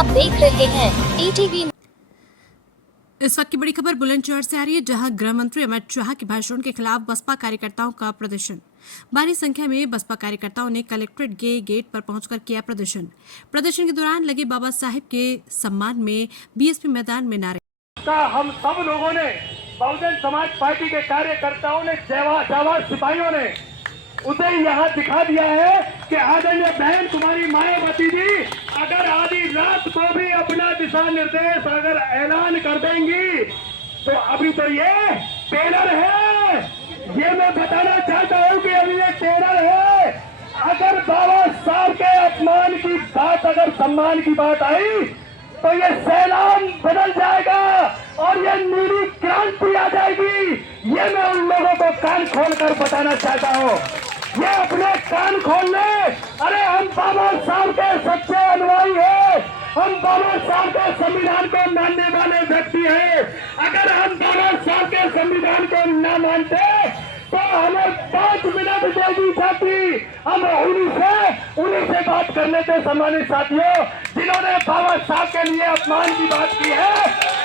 आप देख रहे हैं ईटीवी। इस वक्त की बड़ी खबर बुलंदशहर से आ रही है, जहां गृह मंत्री अमित शाह के भाषण के खिलाफ बसपा कार्यकर्ताओं का प्रदर्शन। भारी संख्या में बसपा कार्यकर्ताओं ने कलेक्ट्रेट के गेट पर पहुंचकर किया प्रदर्शन। प्रदर्शन के दौरान लगे बाबा साहिब के सम्मान में बीएसपी मैदान में नारे। हम सब लोगों ने, बहुजन समाज पार्टी के कार्यकर्ताओं ने, जाबाज सिपाहियों ने उसे यहाँ दिखा दिया है कि आदरणीय बहन कुमारी मायावती जी अगर आधी रात को भी अपना दिशा निर्देश अगर ऐलान कर देंगी तो अभी तो ये टेलर है, ये मैं बताना चाहता हूँ कि अभी ये टेलर है। अगर बाबा साहब के अपमान की बात, अगर सम्मान की बात आई तो ये सैलान बदल जाएगा और ये नीली क्रांति आ जाएगी। ये मैं उन लोगों को कान खोलकर बताना चाहता हूँ, ये अपने कान खोल ले। अरे हम बाबा साहब के सच्चे अनुयायी हैं, हम बाबा साहब के संविधान को मानने वाले व्यक्ति हैं। अगर हम बाबा साहब के संविधान को न मानते तो हमें 5 मिनट देगी जाती। हम उन्हीं से बात करने थे सम्मानित साथियों, जिन्होंने बाबा साहब के लिए अपमान की बात की है,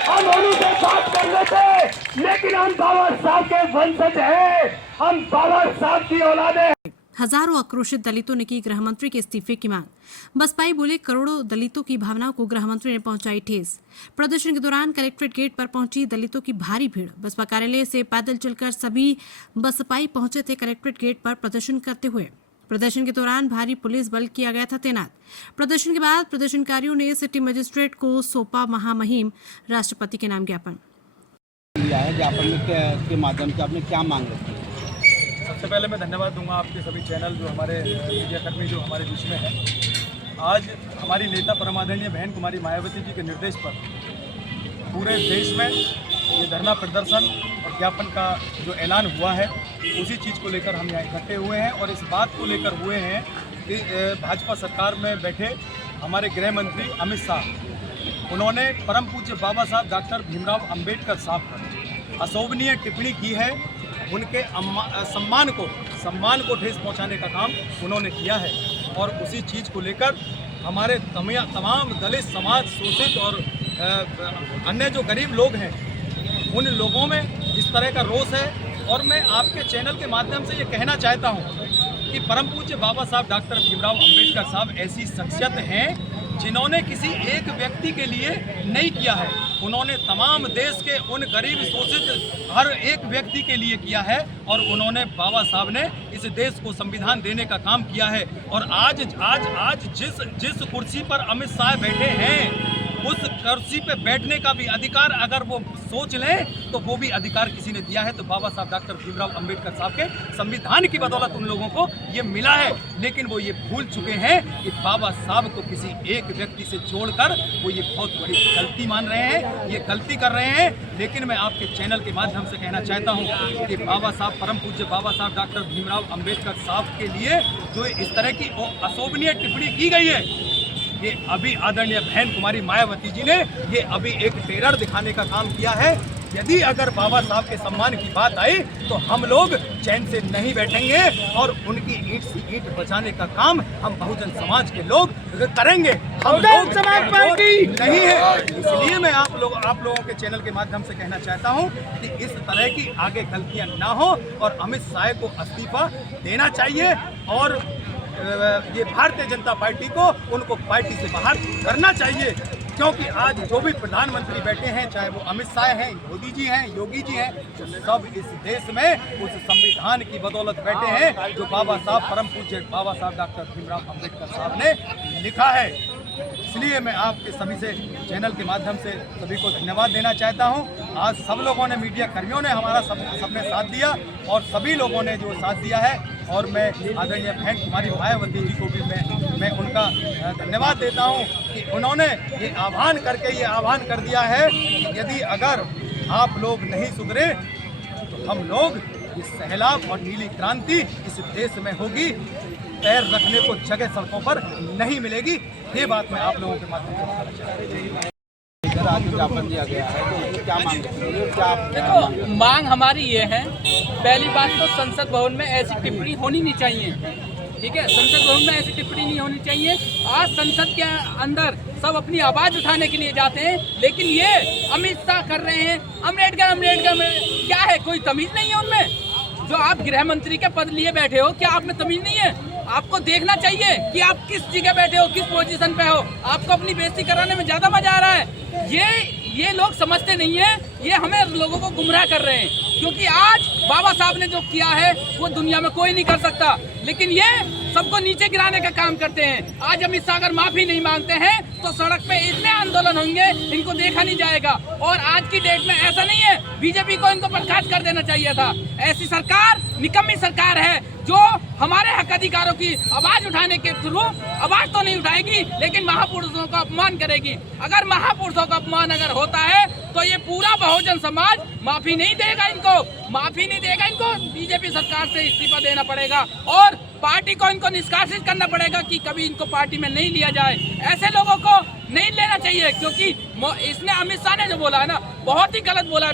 हम उन्हीं से बात कर लेते। लेकिन हम बाबा साहब के वंशज हैं, हम बाबा साहब की औलाद हैं। हजारों आक्रोशित दलितों ने की गृह मंत्री के इस्तीफे की मांग। बसपाई बोले, करोड़ों दलितों की भावनाओं को गृह मंत्री ने पहुंचाई ठेस। प्रदर्शन के दौरान कलेक्ट्रेट गेट पर पहुंची दलितों की भारी भीड़। बसपा कार्यालय से पैदल चलकर सभी बसपाई पहुंचे थे कलेक्ट्रेट गेट पर प्रदर्शन करते हुए। प्रदर्शन के दौरान भारी पुलिस बल किया गया था तैनात। प्रदर्शन के बाद प्रदर्शनकारियों ने सिटी मजिस्ट्रेट को सौंपा महामहिम राष्ट्रपति के नाम ज्ञापन। ज्ञापन के माध्यम से आपने क्या मांग रखी है? सबसे पहले मैं धन्यवाद दूंगा आपके सभी चैनल जो हमारे मीडियाकर्मी जो हमारे बीच में है। आज हमारी नेता परमादरणीय बहन कुमारी मायावती जी के निर्देश पर पूरे देश में ये धरना प्रदर्शन और ज्ञापन का जो ऐलान हुआ है, उसी चीज़ को लेकर हम यहाँ इकट्ठे हुए हैं। और इस बात को लेकर हुए हैं कि भाजपा सरकार में बैठे हमारे गृह मंत्री अमित शाह, उन्होंने परम पूज्य बाबा साहब डॉक्टर भीमराव अंबेडकर साहब पर अशोभनीय टिप्पणी की है। उनके सम्मान को ठेस पहुंचाने का काम उन्होंने किया है। और उसी चीज़ को लेकर हमारे तमाम दलित समाज, शोषित और अन्य जो गरीब लोग हैं, उन लोगों में इस तरह का रोष है। और मैं आपके चैनल के माध्यम से ये कहना चाहता हूँ कि परम पूज्य बाबा साहब डॉक्टर भीमराव अंबेडकर साहब ऐसी शख्सियत हैं जिन्होंने किसी एक व्यक्ति के लिए नहीं किया है, उन्होंने तमाम देश के उन गरीब शोषित हर एक व्यक्ति के लिए किया है। और उन्होंने, बाबा साहब ने इस देश को संविधान देने का काम किया है। और आज जिस कुर्सी पर अमित शाह बैठे हैं, उस कुर्सी पे बैठने का भी अधिकार अगर वो सोच लें तो वो भी अधिकार किसी ने दिया है, तो बाबा साहब डॉक्टर भीमराव अंबेडकर साहब के संविधान की बदौलत उन लोगों को ये मिला है। लेकिन वो ये भूल चुके हैं कि बाबा साहब को किसी एक व्यक्ति से जोड़कर वो ये बहुत बड़ी गलती मान रहे हैं, ये गलती कर रहे हैं। लेकिन मैं आपके चैनल के माध्यम से कहना चाहता हूँ कि बाबा साहब, परम पूज्य बाबा साहब डॉक्टर भीमराव अंबेडकर साहब के लिए जो इस तरह की अशोभनीय टिप्पणी की गई है, ये अभी आदरणीय बहन कुमारी मायावती जी ने ये अभी एक टेरर दिखाने का काम किया है। यदि अगर बाबा साहब के सम्मान की बात आई तो हम लोग चैन से नहीं बैठेंगे और उनकी ईंट से ईंट बचाने का काम हम बहुजन समाज के लोग करेंगे। हम लोग समाज पार्टी नहीं है। इसलिए मैं आप लोगों के चैनल के माध्यम से कहना चाहता हूं कि इस तरह की आगे गलतियां ना हो और अमित शाह को इस्तीफा देना चाहिए और ये भारतीय जनता पार्टी को उनको पार्टी से बाहर करना चाहिए। क्योंकि आज जो भी प्रधानमंत्री बैठे हैं, चाहे वो अमित शाह हैं, मोदी जी हैं, योगी जी हैं, तो सब इस देश में उस संविधान की बदौलत बैठे हैं जो बाबा साहब, परम पूज्य बाबा साहब डॉक्टर भीमराव अंबेडकर साहब ने लिखा है। इसलिए मैं आपके सभी से चैनल के माध्यम से सभी को धन्यवाद देना चाहता हूं। आज सब लोगों ने, मीडिया कर्मियों ने हमारा सबने साथ दिया और सभी लोगों ने जो साथ दिया है, और मैं आदरणीय बहन कुमारी मायावती जी को भी मैं उनका धन्यवाद देता हूं कि उन्होंने ये आह्वान कर दिया है कि यदि अगर आप लोग नहीं सुधरे तो हम लोग इस सैलाब और नीली क्रांति इस देश में होगी, पैर रखने को जगह सड़कों पर नहीं मिलेगी। ये बात मैं आप लोगों के माध्यम से बताना चाहता हूँ। ज्ञापन दिया गया है, तो क्या मांग? देखो, मांग हमारी ये है, पहली बात तो संसद भवन में ऐसी टिप्पणी होनी नहीं चाहिए। ठीक है, संसद भवन में ऐसी टिप्पणी नहीं होनी चाहिए। आज संसद के अंदर सब अपनी आवाज उठाने के लिए जाते हैं, लेकिन ये अमित शाह कर रहे हैं अम्बेडकर में क्या है, कोई तमीज नहीं है उनमें। जो आप गृह मंत्री के पद लिए बैठे हो, क्या आप में तमीज नहीं है? आपको देखना चाहिए कि आप किस जगह बैठे हो, किस पोजीशन पे हो। आपको अपनी बेइज्जती कराने में ज्यादा मजा आ रहा है। ये लोग समझते नहीं है, ये हमें लोगों को गुमराह कर रहे हैं, क्योंकि आज बाबा साहब ने जो किया है वो दुनिया में कोई नहीं कर सकता, लेकिन ये सबको नीचे गिराने का काम करते हैं। आज अमित शाह अगर माफी नहीं मांगते हैं तो सड़क पे इतने आंदोलन होंगे, इनको देखा नहीं जाएगा। और आज की डेट में ऐसा नहीं है, बीजेपी को इनको बर्खास्त कर देना चाहिए था। ऐसी सरकार निकम्मी सरकार है जो हमारे हक अधिकारों की आवाज उठाने के थ्रू आवाज तो नहीं उठाएगी, लेकिन महापुरुषों का अपमान करेगी। अगर महापुरुषों का अपमान अगर होता है तो ये पूरा बहुजन समाज माफी नहीं देगा इनको। बीजेपी सरकार से इस्तीफा देना पड़ेगा और पार्टी को इनको निष्कासित करना पड़ेगा कि कभी इनको पार्टी में नहीं लिया जाए। ऐसे लोगों को नहीं लेना चाहिए, क्योंकि इसने अमित शाह ने जो बोला है ना, बहुत ही गलत बोला है।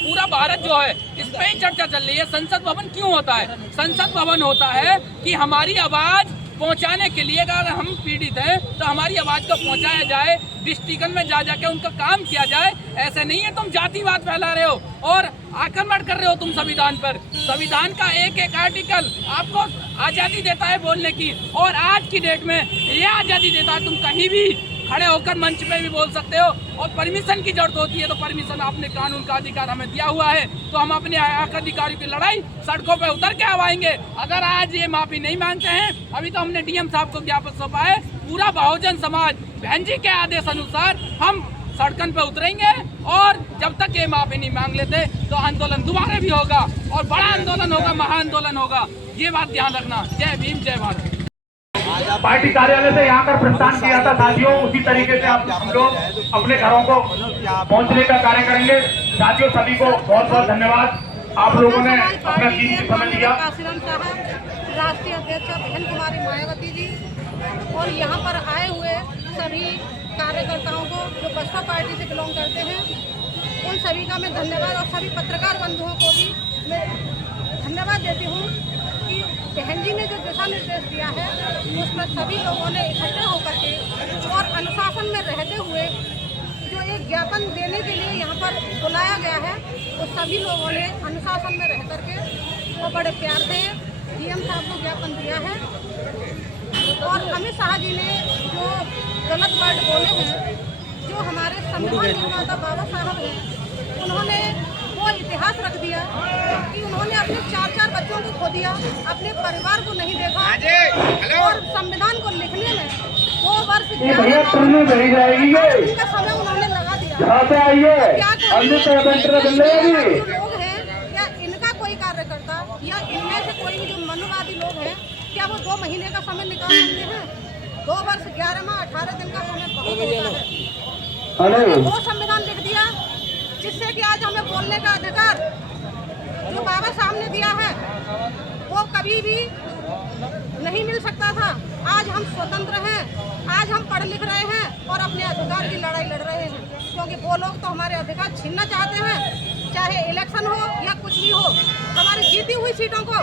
पूरा भारत जो है इस पे ही चर्चा चल रही है। संसद भवन क्यों होता है? संसद भवन होता है कि हमारी आवाज पहुंचाने के लिए, अगर हम पीड़ित हैं तो हमारी आवाज को पहुंचाया जाए, डिस्ट्रिक्ट में जा जाके उनका काम किया जाए। ऐसे नहीं है तुम जातिवाद फैला रहे हो और आक्रमण कर रहे हो तुम संविधान पर। संविधान का एक आर्टिकल आपको आजादी देता है बोलने की, और आज की डेट में ये आजादी देता है, तुम कहीं भी खड़े होकर मंच पे भी बोल सकते हो। और परमिशन की जरूरत होती है तो परमिशन आपने कानून का अधिकार हमें दिया हुआ है, तो हम अपने हक अधिकारियों की लड़ाई सड़कों पे उतर के आवाएंगे। अगर आज ये माफी नहीं मांगते हैं, अभी तो हमने डीएम साहब को ज्ञापन सौंपा है, पूरा बहुजन समाज बहन जी के आदेश अनुसार हम सड़कन पे उतरेंगे, और जब तक ये माफी नहीं मांग लेते तो आंदोलन दोबारा भी होगा और बड़ा आंदोलन होगा, महाआंदोलन होगा। ये बात ध्यान रखना। जय भीम, जय भारत। पार्टी कार्यालय से यहाँ पर प्रस्थान किया था साथियों, उसी तरीके से हम लोग अपने घरों को पहुँचने का कार्य करेंगे। साथियों सभी को बहुत बहुत धन्यवाद, आप लोगों ने अपना कीमती समय दिया। राष्ट्रीय अध्यक्ष बहन कुमारी मायावती जी और यहाँ पर आए हुए सभी कार्यकर्ताओं को जो बसपा पार्टी से बिलोंग करते हैं, उन सभी का मैं धन्यवाद, और सभी पत्रकार बंधुओं को भी मैं धन्यवाद देती हूँ कि बहन जी ने जो दिशा निर्देश दिया है उस पर सभी लोगों ने इकट्ठे होकर के और अनुशासन में रहते हुए जो एक ज्ञापन देने के लिए यहाँ पर बुलाया गया है, तो सभी लोगों ने अनुशासन में रह करके और बड़े प्यार से डीएम साहब को ज्ञापन दिया है। और अमित शाह जी ने जो गलत वर्ड बोले हैं, जो हमारे संविधान निर्माता बाबा साहब हैं, उन्होंने वो इतिहास रख दिया कि उन्होंने अपने 4 बच्चों को खो दिया, अपने परिवार को नहीं देखा, और संविधान को लिखने में 2 वर्ष का समय उन्होंने लगा दिया। लोग हैं या इनका कोई कार्यकर्ता या इनमें से कोई जो मनुवादी लोग हैं, क्या वो 2 महीने का समय निकाल सकते हैं? 2 वर्ष 11 माह 18 दिन का समय बहुत होता है। वो संविधान लिख दिया जिससे कि आज हमें बोलने का अधिकार जो बाबा साहब ने दिया है वो कभी भी नहीं मिल सकता था। आज हम स्वतंत्र हैं, आज हम पढ़ लिख रहे हैं और अपने अधिकार की लड़ाई लड़ रहे हैं, क्योंकि वो लोग तो हमारे अधिकार छीनना चाहते हैं, चाहे इलेक्शन हो या कुछ भी हो, हमारी जीती हुई सीटों को।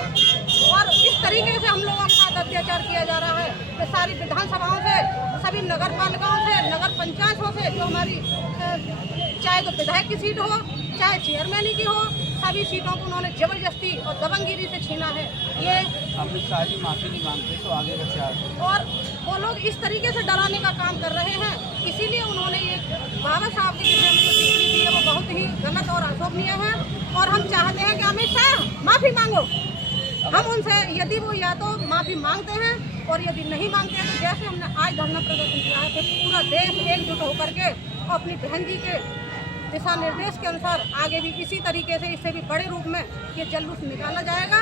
और इस तरीके से हम लोगों के साथ अत्याचार किया जा रहा है कि सारी विधानसभाओं से, सभी नगर पालिकाओं से, नगर पंचायतों से, जो हमारी चाहे तो विधायक की सीट हो चाहे चेयरमैन की हो, सभी सीटों को उन्होंने जबरदस्ती और दबंगगिरी से छीना है। ये अमित शाह जी माफी नहीं मांगते तो आगे कैसे? और वो लोग इस तरीके से डराने का काम कर रहे हैं, इसीलिए उन्होंने ये बाबा साहब की जो टिप्पणी दी है वो बहुत ही गलत और अशोभनीय है। और हम चाहते हैं कि अमित शाह माफी मांगो। हम उनसे यदि वो या तो माफी मांगते हैं और यदि नहीं मांगते हैं तो जैसे हमने आज धरना प्रदर्शन किया है कि पूरा देश एकजुट होकर के अपनी बहन जी के दिशा निर्देश के अनुसार आगे भी इसी तरीके से, इससे भी बड़े रूप में ये जुलूस निकाला जाएगा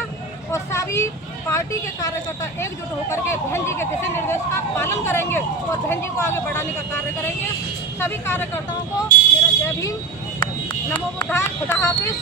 और सभी पार्टी के कार्यकर्ता एकजुट होकर के बहन जी के दिशा निर्देश का पालन करेंगे और बहन जी को आगे बढ़ाने का कार्य करेंगे। सभी कार्यकर्ताओं को मेरा जय भीम, नमो बुद्धाय, खुदा हाफिज।